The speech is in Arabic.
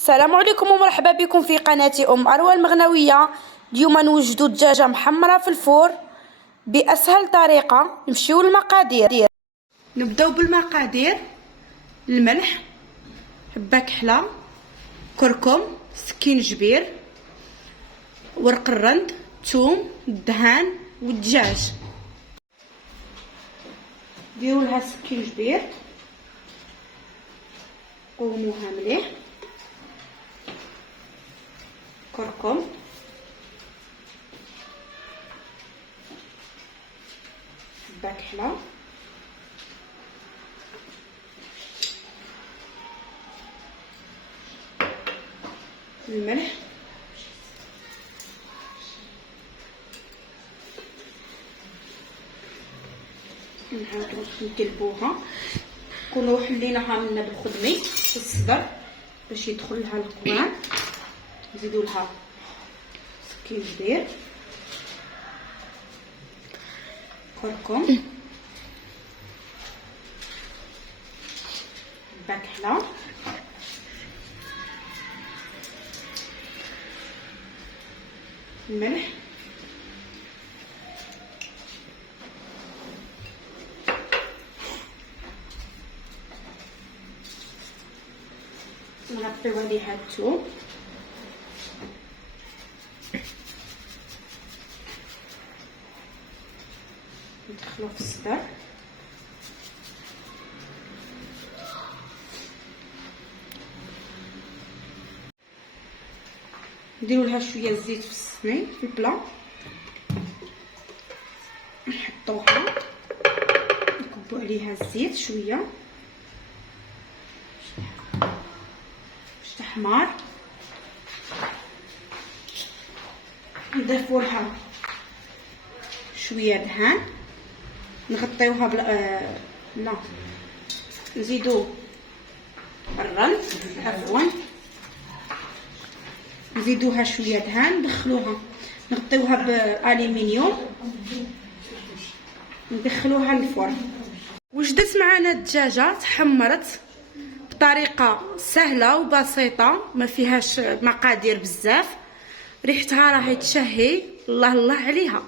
السلام عليكم ومرحبا بكم في قناة أروى المغنوية. اليوم نوجدوا دجاجة محمرة في الفور بأسهل طريقة. نمشيو للمقادير. نبداو بالمقادير: الملح، حبة كحلة، كركم، سكين جبير، ورق الرند، ثوم، الدهان والدجاج. ديروا لها سكين جبير، قوموها مليح، كركم، حبة كحلة، الملح، نعاودو نقلبوها، نكونو حليناها منا بالخدمي بالصدر باش يدخل لها القوام. نزيدو لها سكين كبير، كركم، بكحله، الملح، نغطيو عليها الثوم، ندخلو في الصدر، نديرو لها شويه الزيت في الصيني في البلا، نحطوها نكبو عليها الزيت شويه باش تحمر، نضيفو لها شويه دهان، نغطيوها لا نزيدو الرند، عفوا نزيدوها شويه دهان، ندخلوها نغطيوها بالالومنيوم، ندخلوها للفرن. وجدت معنا الدجاجه تحمرت بطريقه سهله وبسيطه، ما فيهاش مقادير بزاف، ريحتها راهي تشهي. الله الله عليها.